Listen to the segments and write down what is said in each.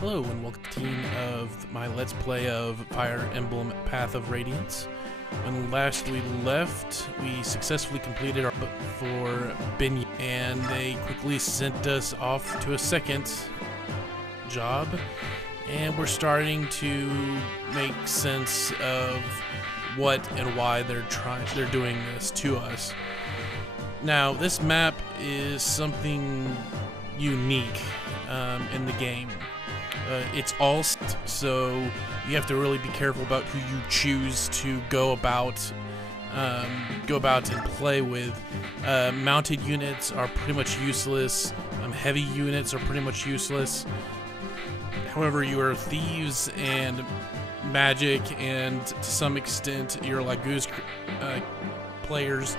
Hello and welcome to of my Let's Play of Fire Emblem Path of Radiance. When last we left, we successfully completed our for Bin, and they quickly sent us off to a second job, and we're starting to make sense of what and why they're doing this to us. Now, this map is something unique in the game. It's all so you have to really be careful about who you choose to go about and play with. Mounted units are pretty much useless. Heavy units are pretty much useless. However, your thieves and magic, and to some extent your Laguz players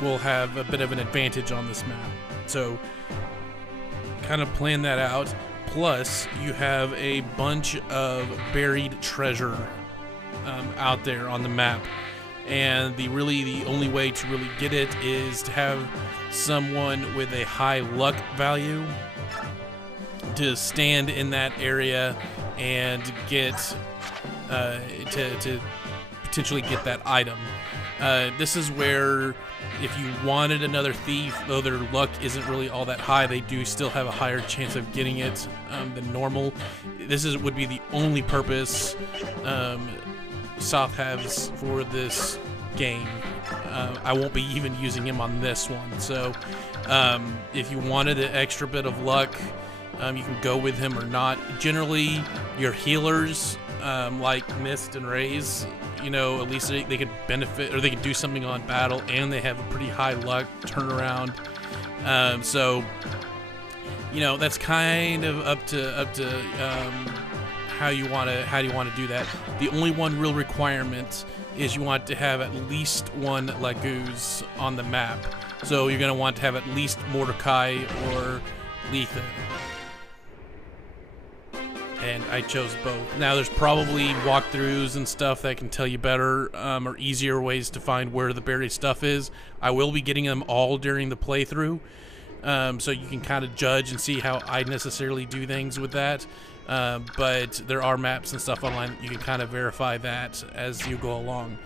will have a bit of an advantage on this map. So kind of plan that out. Plus, you have a bunch of buried treasure out there on the map, and the only way to really get it is to have someone with a high luck value to stand in that area and get to potentially get that item. This is where, if you wanted another thief, though their luck isn't really all that high, they do still have a higher chance of getting it than normal. This would be the only purpose South has for this game. I won't be even using him on this one. So if you wanted an extra bit of luck, you can go with him or not. Generally, your healers, like Mist and Raze, you know, at least they could benefit, or they could do something on battle, and they have a pretty high luck turnaround. So, you know, that's kind of up to how you want to do that. The only one real requirement is you want to have at least one Laguz on the map. So you're going to want to have at least Mordecai or Letha. And I chose both. Now, there's probably walkthroughs and stuff that can tell you better or easier ways to find where the buried stuff is. I will be getting them all during the playthrough, so you can kind of judge and see how I necessarily do things with that. But there are maps and stuff online that you can kind of verify that as you go along.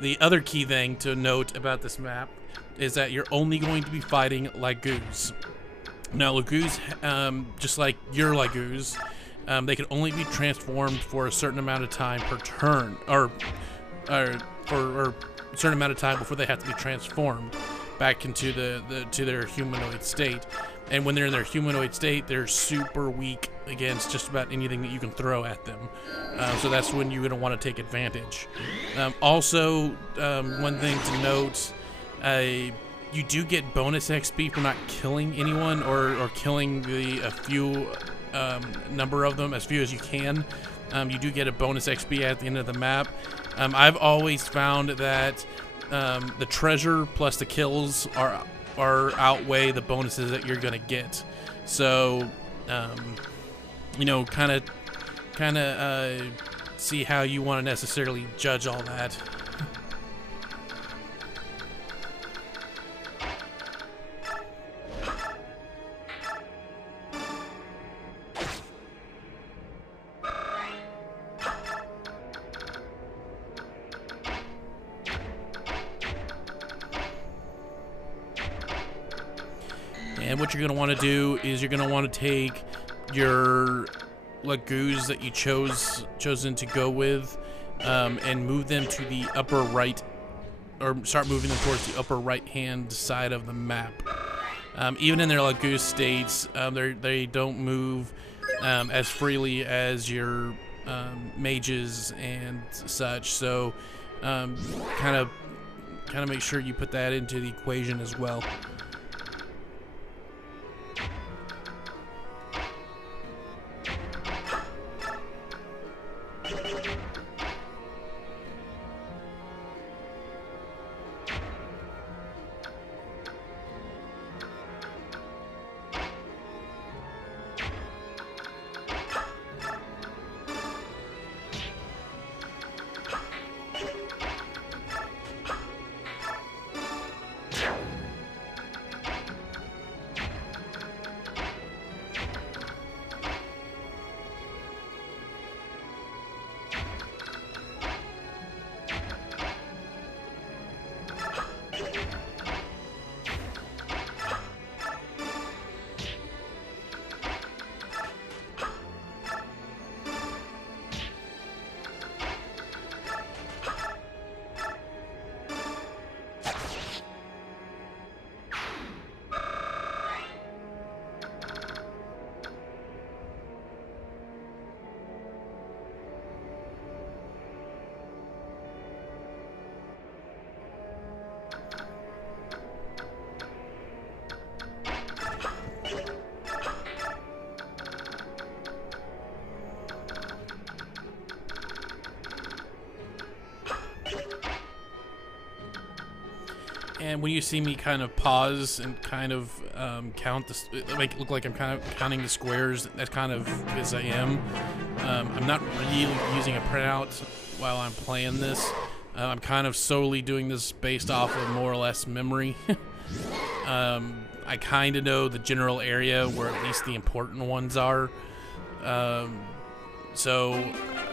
The other key thing to note about this map is that you're only going to be fighting Laguz. Now, Laguz, just like your Laguz, they can only be transformed for a certain amount of time per turn, or for a certain amount of time before they have to be transformed back into to their humanoid state. And when they're in their humanoid state, they're super weak against just about anything that you can throw at them. So that's when you're going to want to take advantage. Also, one thing to note, you do get bonus XP for not killing anyone or killing a few number of them, as few as you can. You do get a bonus XP at the end of the map. I've always found that the treasure plus the kills are outweigh the bonuses that you're gonna get. So you know, kind of see how you want to necessarily judge all that. And what you're going to want to do is you're going to want to take your Laguz that you chosen to go with, and move them to the upper right, or start moving them towards the upper right hand side of the map. Even in their Laguz states, they don't move as freely as your mages and such. So kind of make sure you put that into the equation as well. And when you see me kind of pause and kind of count this, make it look like I'm kind of counting the squares, that's kind of as I am. I'm not really using a printout while I'm playing this. I'm kind of solely doing this based off of more or less memory. I kind of know the general area where at least the important ones are. So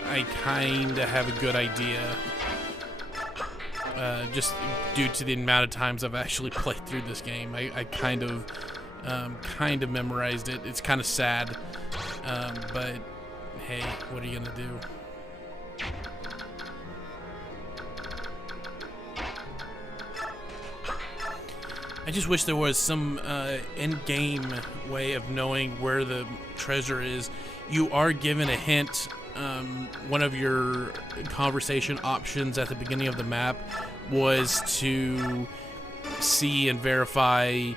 I kind of have a good idea. Just due to the amount of times I've actually played through this game, I kind of memorized it. It's kind of sad, but hey, what are you gonna do? I just wish there was some in-game way of knowing where the treasure is. You are given a hint. One of your conversation options at the beginning of the map was to see and verify,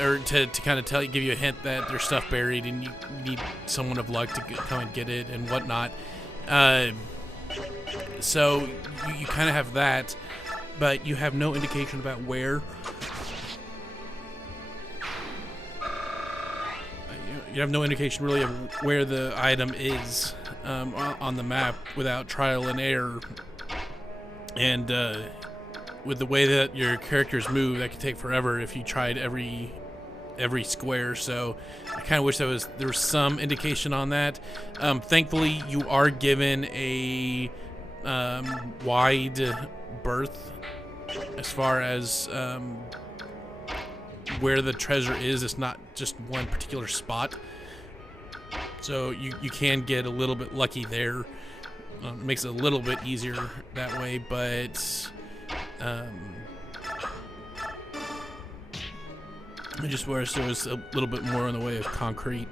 or to kind of give you a hint that there's stuff buried and you need someone of luck to come and get it and whatnot. So you kind of have that, but you have no indication about where. You have no indication really of where the item is on the map without trial and error. And with the way that your characters move, that could take forever if you tried every square. So I kind of wish there was some indication on that. Thankfully, you are given a wide berth as far as where the treasure is. It's not just one particular spot, so you can get a little bit lucky there. It makes it a little bit easier that way, but I just wish there was a little bit more in the way of concrete.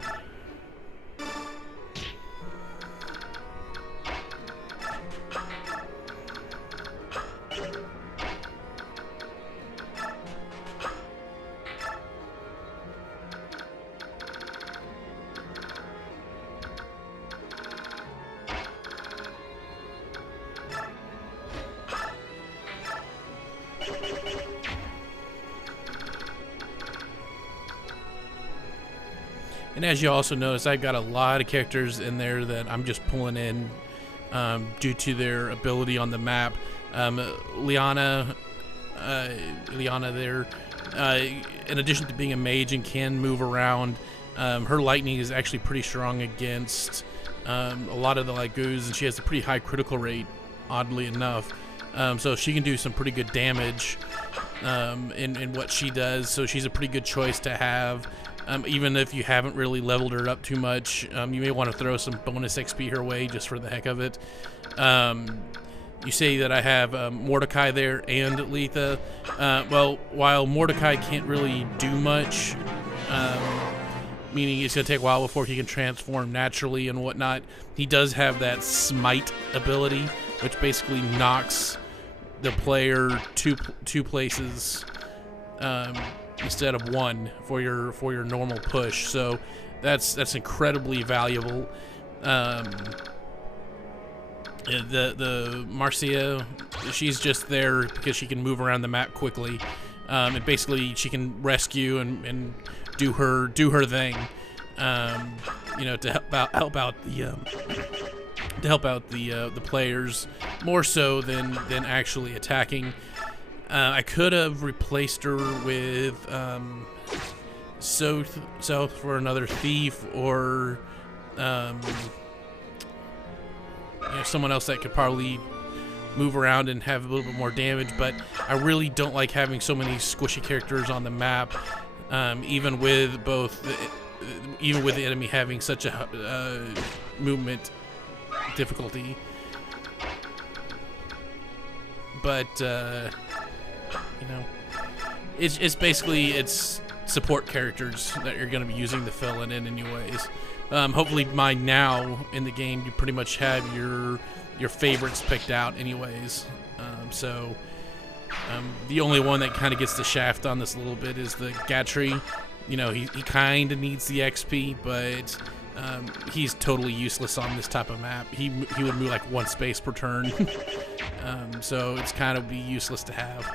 And as you also notice, I've got a lot of characters in there that I'm just pulling in due to their ability on the map. Liana there, in addition to being a mage and can move around, her lightning is actually pretty strong against a lot of the Lagoos, and she has a pretty high critical rate, oddly enough. So she can do some pretty good damage in what she does, so she's a pretty good choice to have. Even if you haven't really leveled her up too much, you may want to throw some bonus XP her way just for the heck of it. You say that I have Mordecai there and Letha. Well, while Mordecai can't really do much, meaning it's going to take a while before he can transform naturally and whatnot, he does have that smite ability, which basically knocks the player two places instead of one for your normal push. So that's incredibly valuable. The Marcia, she's just there because she can move around the map quickly, and basically she can rescue and do her thing, to help out the players more so than actually attacking. I could have replaced her with South for another thief, or someone else that could probably move around and have a little bit more damage. But I really don't like having so many squishy characters on the map, even with the enemy having such a movement difficulty. But it's basically support characters that you're going to be using to fill it in anyways. Hopefully by now in the game you pretty much have your favorites picked out anyways. So the only one that kind of gets the shaft on this a little bit is the Gatry. He kind of needs the XP, but he's totally useless on this type of map. He would move like one space per turn. So it's kind of be useless to have.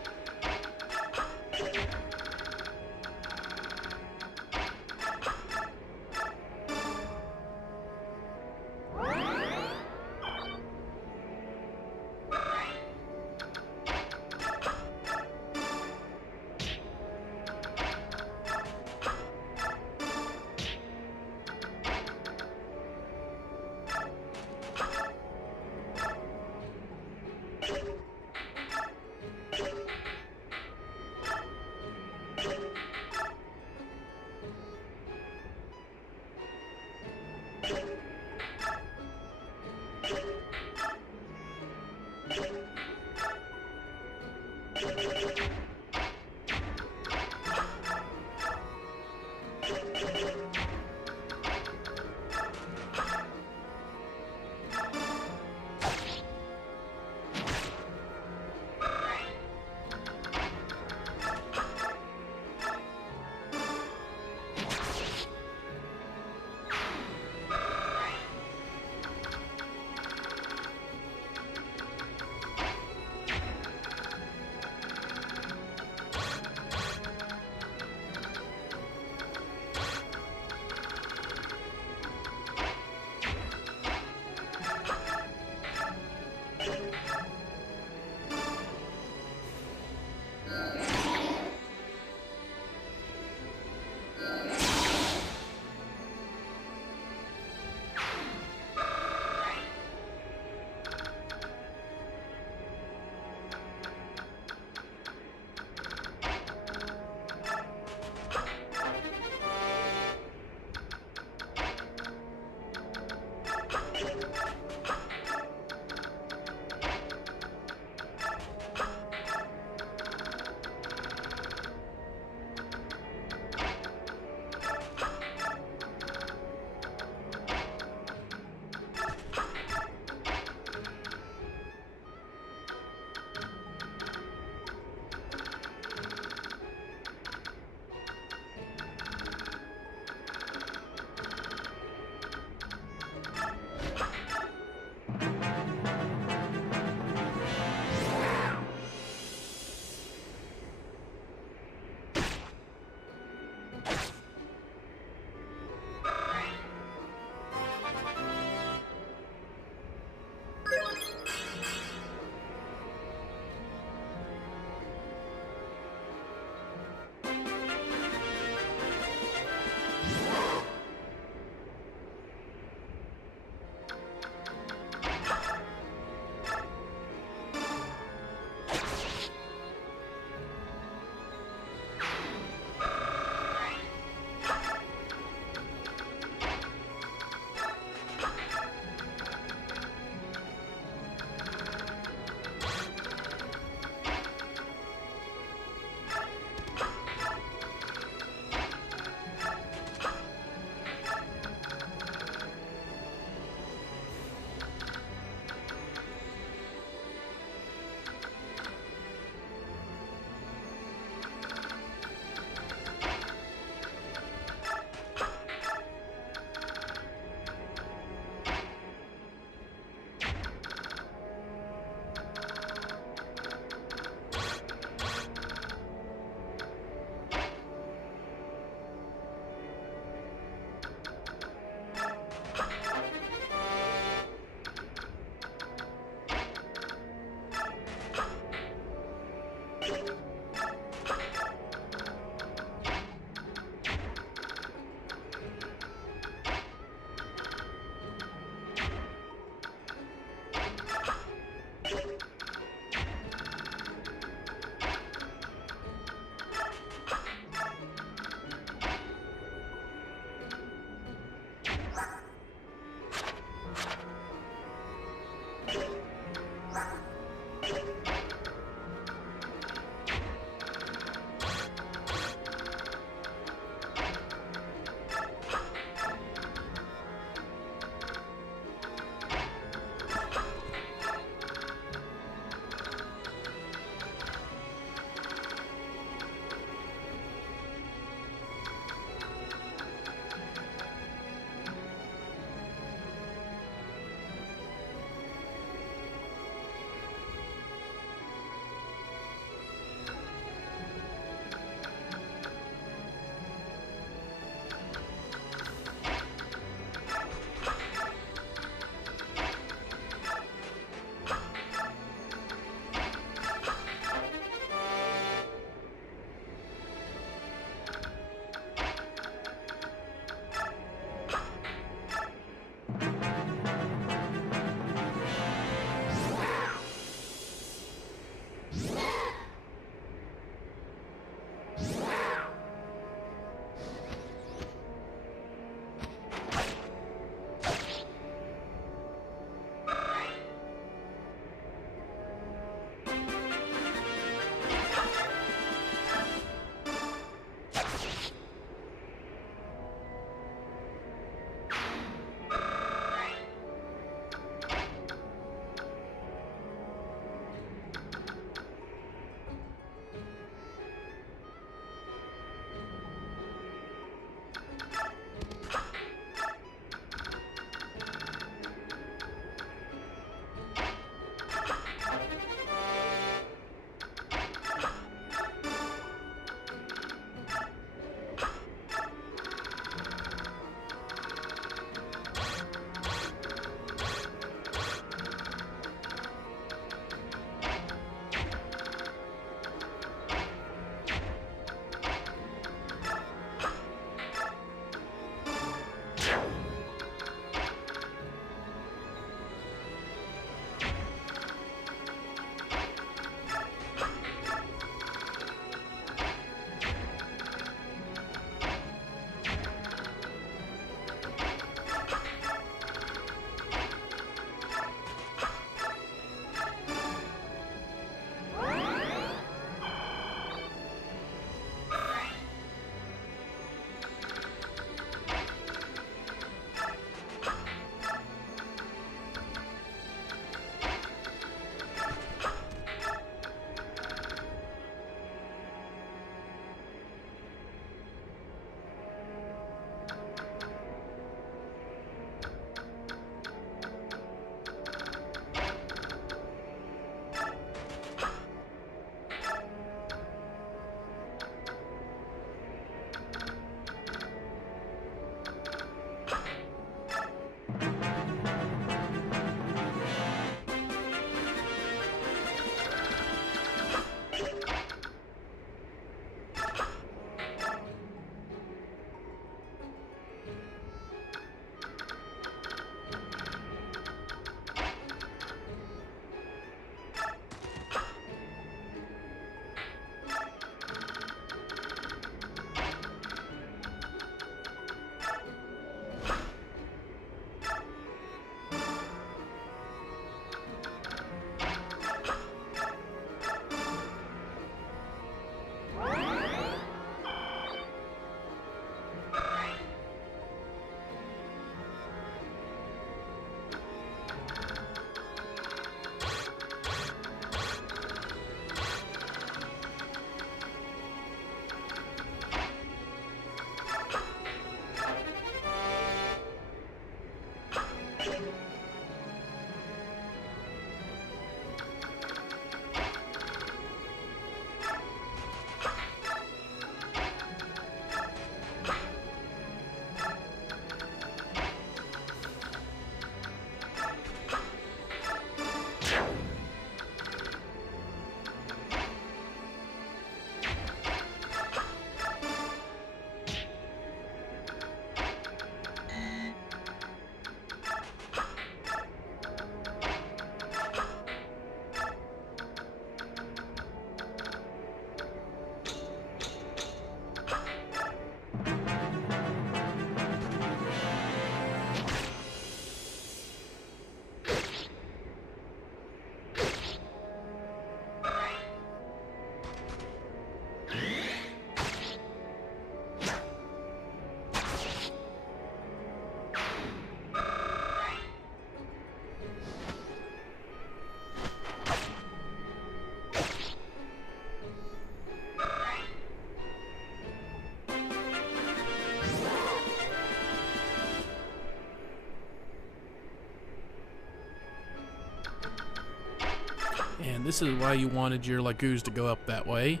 And this is why you wanted your Laguz to go up that way.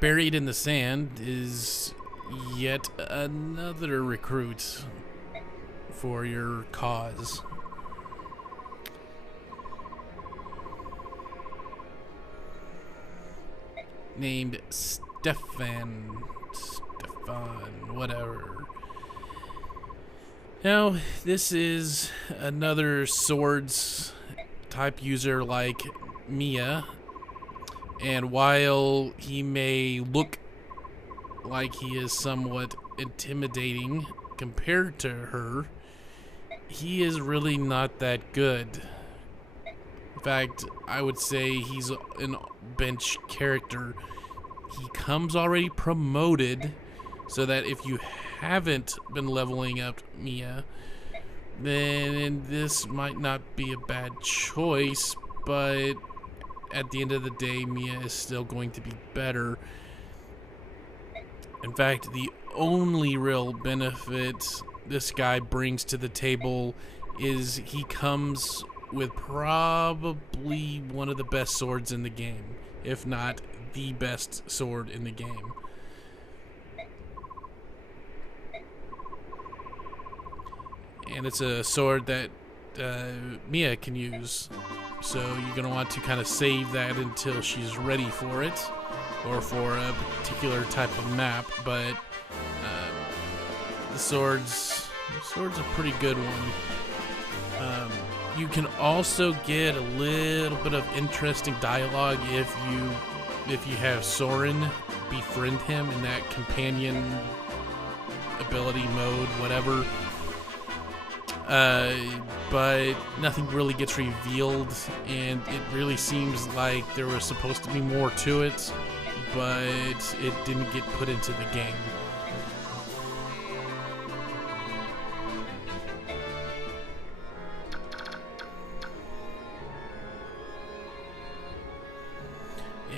Buried in the sand is yet another recruit for your cause. Named Stefan, whatever. Now, this is another swords type user like Mia, and while he may look like he is somewhat intimidating compared to her, he is really not that good. In fact, I would say he's an bench character. He comes already promoted, so that if you haven't been leveling up Mia, then this might not be a bad choice, but at the end of the day, Mia is still going to be better. In fact, the only real benefit this guy brings to the table is he comes with probably one of the best swords in the game, if not the best sword in the game. And it's a sword that Mia can use, so you're going to want to kind of save that until she's ready for it, or for a particular type of map. But the sword's a pretty good one. You can also get a little bit of interesting dialogue if you have Soren befriend him in that companion ability mode, whatever. But nothing really gets revealed, and it really seems like there was supposed to be more to it, but it didn't get put into the game.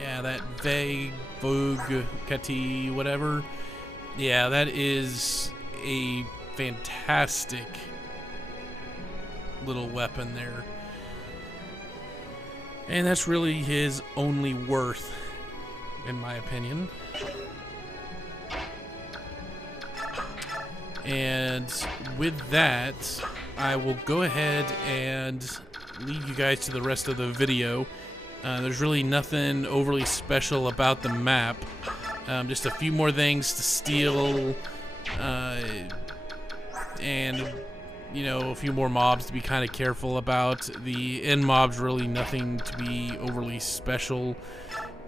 Yeah, that Vogue, Kati, whatever. Yeah, that is a fantastic little weapon there. And that's really his only worth, in my opinion. And with that, I will go ahead and lead you guys to the rest of the video. There's really nothing overly special about the map. Just a few more things to steal, and you know, a few more mobs to be kind of careful about. The end mobs really nothing to be overly special,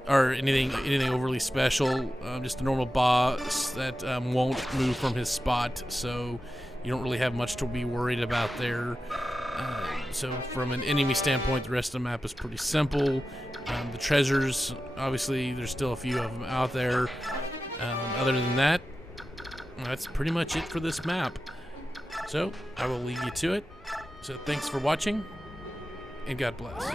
or anything overly special. Just a normal boss that won't move from his spot, so you don't really have much to be worried about there. So from an enemy standpoint, the rest of the map is pretty simple. The treasures, obviously, there's still a few of them out there. Other than that, that's pretty much it for this map. So I will leave you to it. So thanks for watching, and God bless.